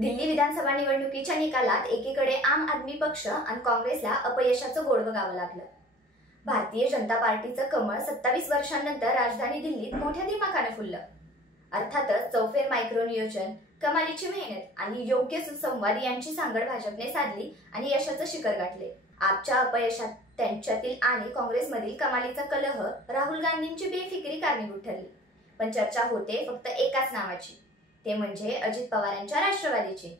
दिल्ली विधानसभा निवडणुकीच्या निकालात एकीकडे आम आदमी पक्ष आणि काँग्रेसला अपयशाचं गोड बघावं लागलं। भारतीय जनता पार्टीचं कमळ 27 वर्षांनंतर राजधानी दिल्लीत मोठ्या दिमाखाने फुललं। अर्थातच चौफेर मायक्रो नियोजन, कमालीची मेहनत आणि योग्य सुसंवाद यांची सांगड भाजपने साधली आणि यशाचं शिखर गाठले। आपच्या अपयशात त्यांच्यातील आणि काँग्रेसमधील कमालीचा कलह राहुल गांधींची बेफिक्री कारणीभूत ठरली। पण चर्चा होते फक्त एकाच नावाची, ते म्हणजे अजित पवारांच्या राष्ट्रवादीचे।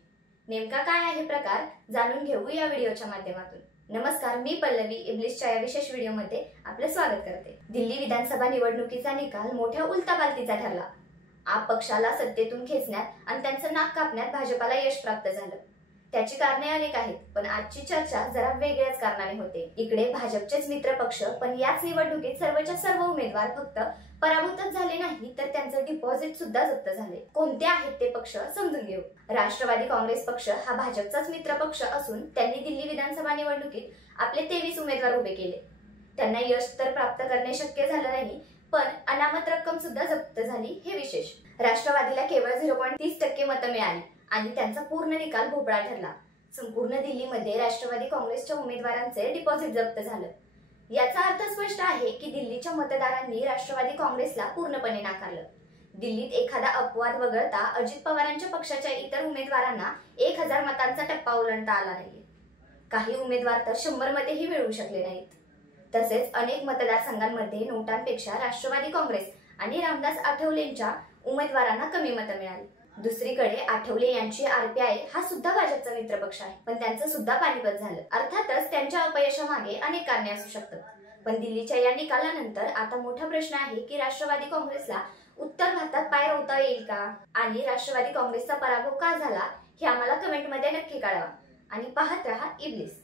नेमका काय आहे प्रकार जाणून घेऊ या व्हिडिओच्या माध्यमातून। नमस्कार, मी पल्लवी इब्लिसच्या या विशेष व्हिडिओमध्ये आपले स्वागत करते। दिल्ली विधानसभा निवडणुकीचा निकाल मोठ्या उलथापालथीचा ठरला। आप पक्षाला सत्तेतून खेचण्यात आणि त्यांचं नाक कापण्यात भाजपाला यश प्राप्त झालं। त्याची कारणे अनेक आहेत, पण आजची चर्चा जरा वेगळ्याच कारणाने होते। इकडे भाजपचेच मित्र पक्ष, पण याच निवडणुकीत सर्वच्या सर्व उमेदवार फक्त पराभूतच झाले नाही तर त्यांचं डिपॉझिट सुद्धा जप्त झाले। कोणते आहेत ते पक्ष समजून घेऊ। राष्ट्रवादी काँग्रेस पक्ष हा भाजपचाच मित्र पक्ष असून त्यांनी दिल्ली विधानसभा निवडणुकीत आपले 23 उमेदवार उभे केले। त्यांना यश तर प्राप्त करणे शक्य झालं नाही, पण अनामत रक्कम सुद्धा जप्त झाली, हे विशेष। राष्ट्रवादीला केवळ 0.30% मतं मिळाली आणि त्यांचा पूर्ण निकाल भोपळा ठरला। संपूर्ण दिल्लीमध्ये राष्ट्रवादी काँग्रेसच्या उमेदवारांचे डिपॉझिट जप्त झालं। याचा अर्थ स्पष्ट आहे की दिल्लीच्या मतदारांनी राष्ट्रवादी काँग्रेसला पूर्णपणे नाकारलं। दिल्लीत एखादा अपवाद वगळता अजित पवारांच्या पक्षाच्या इतर उमेदवारांना 1000 मतांचा टप्पा ओलांडता आला नाही। काही उमेदवार तर 100 मतेही मिळवू शकले नाहीत। तसेच अनेक मतदारसंघांमध्ये नोटांपेक्षा राष्ट्रवादी काँग्रेस आणि रामदास आठवलेंच्या उमेदवारांना कमी मतं मिळाली। दुसरीकडे आठवले यांची आरपीआय हा सुद्धा भाजपचा मित्रपक्ष आहे, पण त्यांचं सुद्धा पानिपत झालं। अर्थातच त्यांच्या अपयशामागे अनेक कारणे असू शकतात, पण दिल्लीच्या या निकालानंतर आता मोठा प्रश्न आहे की राष्ट्रवादी काँग्रेसला उत्तर भारतात पाय रोवता येईल का? आणि राष्ट्रवादी काँग्रेसचा पराभव का झाला हे आम्हाला कमेंटमध्ये नक्की कळवा आणि पाहत रहा इब्लिस।